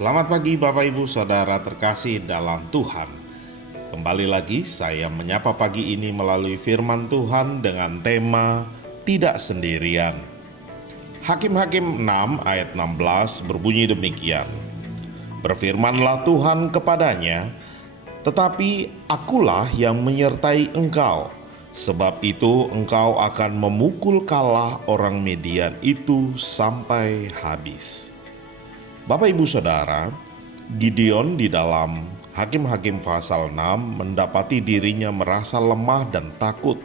Selamat pagi Bapak Ibu Saudara terkasih dalam Tuhan. Kembali lagi saya menyapa pagi ini melalui firman Tuhan dengan tema Tidak Sendirian. Hakim-Hakim 6 ayat 16 berbunyi demikian. Berfirmanlah Tuhan kepadanya, tetapi akulah yang menyertai engkau, sebab itu engkau akan memukul kalah orang Midian itu sampai habis. Bapak Ibu Saudara, Gideon di dalam Hakim-Hakim pasal 6 mendapati dirinya merasa lemah dan takut.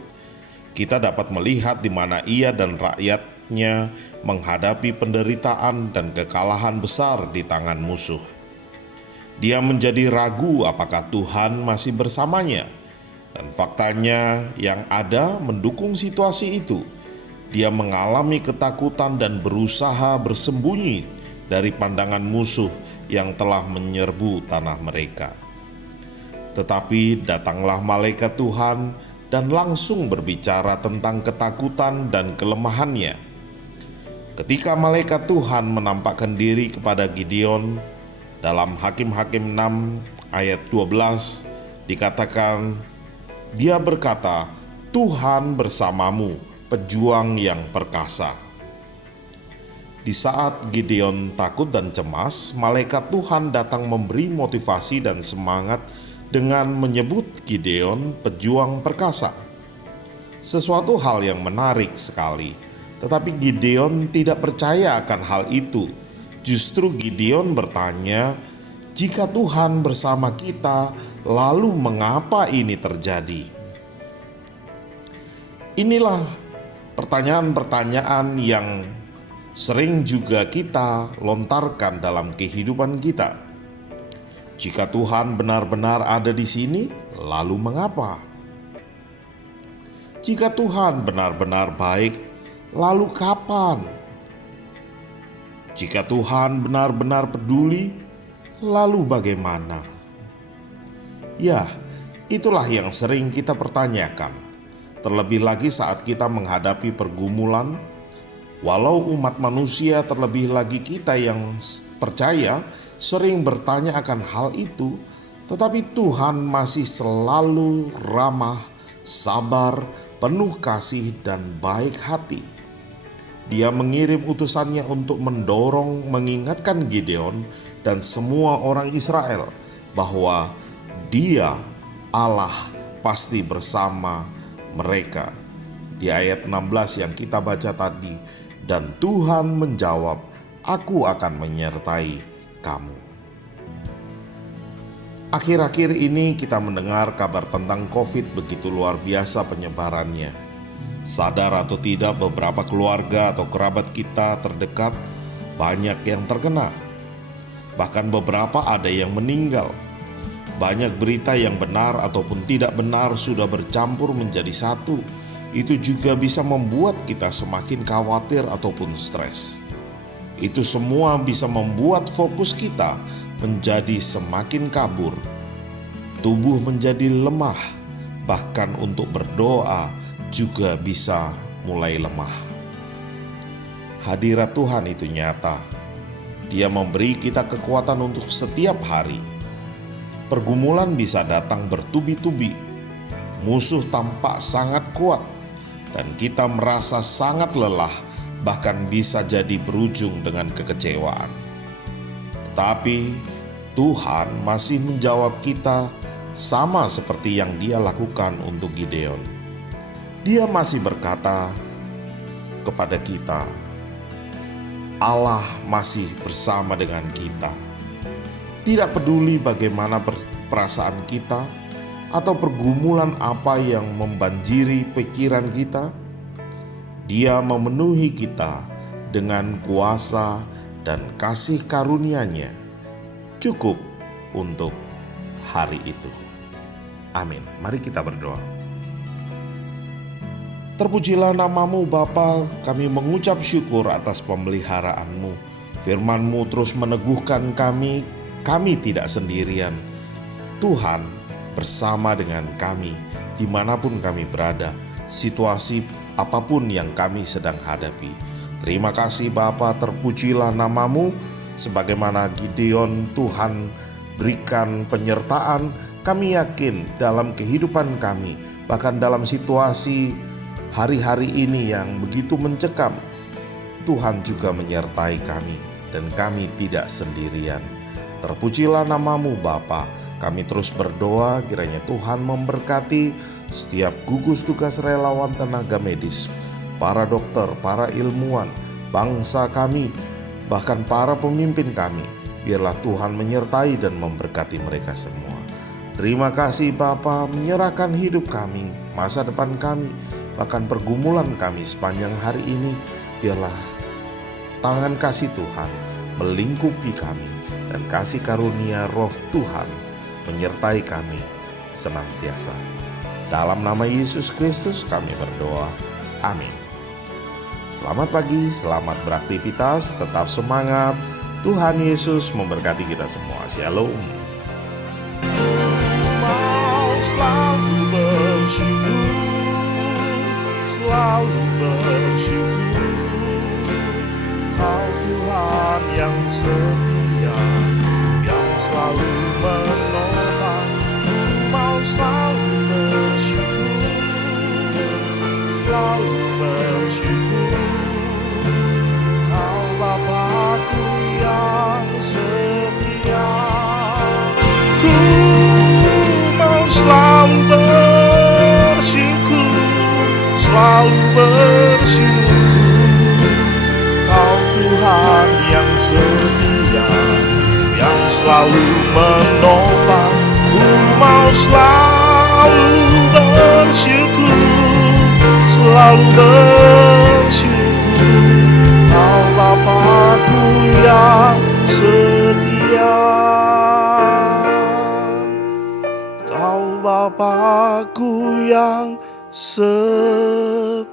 Kita dapat melihat di mana ia dan rakyatnya menghadapi penderitaan dan kekalahan besar di tangan musuh. Dia menjadi ragu apakah Tuhan masih bersamanya, dan faktanya yang ada mendukung situasi itu. Dia mengalami ketakutan dan berusaha bersembunyi dari pandangan musuh yang telah menyerbu tanah mereka. Tetapi datanglah malaikat Tuhan dan langsung berbicara tentang ketakutan dan kelemahannya. Ketika malaikat Tuhan menampakkan diri kepada Gideon, dalam Hakim-Hakim 6 ayat 12 dikatakan, dia berkata, Tuhan bersamamu, pejuang yang perkasa. Di saat Gideon takut dan cemas, malaikat Tuhan datang memberi motivasi dan semangat dengan menyebut Gideon pejuang perkasa. Sesuatu hal yang menarik sekali, tetapi Gideon tidak percaya akan hal itu. Justru Gideon bertanya, jika Tuhan bersama kita, lalu mengapa ini terjadi? Inilah pertanyaan-pertanyaan yang sering juga kita lontarkan dalam kehidupan kita. Jika Tuhan benar-benar ada di sini, lalu mengapa? Jika Tuhan benar-benar baik, lalu kapan? Jika Tuhan benar-benar peduli, lalu bagaimana? Ya, itulah yang sering kita pertanyakan. Terlebih lagi saat kita menghadapi pergumulan. Walau umat manusia, terlebih lagi kita yang percaya, sering bertanya akan hal itu, tetapi Tuhan masih selalu ramah, sabar, penuh kasih, dan baik hati. Dia mengirim utusannya untuk mendorong, mengingatkan Gideon dan semua orang Israel bahwa Dia, Allah, pasti bersama mereka. Di ayat 16 yang kita baca tadi, dan Tuhan menjawab, aku akan menyertai kamu. Akhir-akhir ini kita mendengar kabar tentang COVID begitu luar biasa penyebarannya. Sadar atau tidak, beberapa keluarga atau kerabat kita terdekat banyak yang terkena. Bahkan beberapa ada yang meninggal. Banyak berita yang benar ataupun tidak benar sudah bercampur menjadi satu. Itu juga bisa membuat kita semakin khawatir ataupun stres. Itu semua bisa membuat fokus kita menjadi semakin kabur. Tubuh menjadi lemah, bahkan untuk berdoa juga bisa mulai lemah. Hadirat Tuhan itu nyata. Dia memberi kita kekuatan untuk setiap hari. Pergumulan bisa datang bertubi-tubi. Musuh tampak sangat kuat, dan kita merasa sangat lelah, bahkan bisa jadi berujung dengan kekecewaan. Tetapi Tuhan masih menjawab kita sama seperti yang Dia lakukan untuk Gideon. Dia masih berkata kepada kita, Allah masih bersama dengan kita. Tidak peduli bagaimana perasaan kita, atau pergumulan apa yang membanjiri pikiran kita, Dia memenuhi kita dengan kuasa dan kasih karunia-Nya cukup untuk hari itu. Amin. Mari kita berdoa. Terpujilah nama-Mu Bapa, kami mengucap syukur atas pemeliharaan-Mu. Firman-Mu terus meneguhkan kami tidak sendirian. Tuhan bersama dengan kami dimanapun kami berada, situasi apapun yang kami sedang hadapi. Terima kasih Bapa, terpujilah nama-Mu. Sebagaimana Gideon, Tuhan berikan penyertaan. Kami yakin dalam kehidupan kami, bahkan dalam situasi hari-hari ini yang begitu mencekam, Tuhan juga menyertai kami dan kami tidak sendirian. Terpujilah namamu Bapa. Kami terus berdoa kiranya Tuhan memberkati setiap gugus tugas relawan tenaga medis, para dokter, para ilmuwan, bangsa kami, bahkan para pemimpin kami. Biarlah Tuhan menyertai dan memberkati mereka semua. Terima kasih Bapa, menyerahkan hidup kami, masa depan kami, bahkan pergumulan kami sepanjang hari ini. Biarlah tangan kasih Tuhan melingkupi kami dan kasih karunia roh Tuhan menyertai kami senantiasa. Dalam nama Yesus Kristus kami berdoa. Amin. Selamat pagi, selamat beraktivitas, tetap semangat. Tuhan Yesus memberkati kita semua. Shalom. Selalu bersyukur, Kau Tuhan yang setia, yang selalu menopang. Mau selalu bersyukur, Kau Bapa-Ku yang setia. Ku mau selalu bersyukur, Kau Tuhan yang setia, yang selalu menopang. Ku mau selalu bersyukur, Kau Bapa-Ku yang setia, Kau Bapa-Ku yang setia.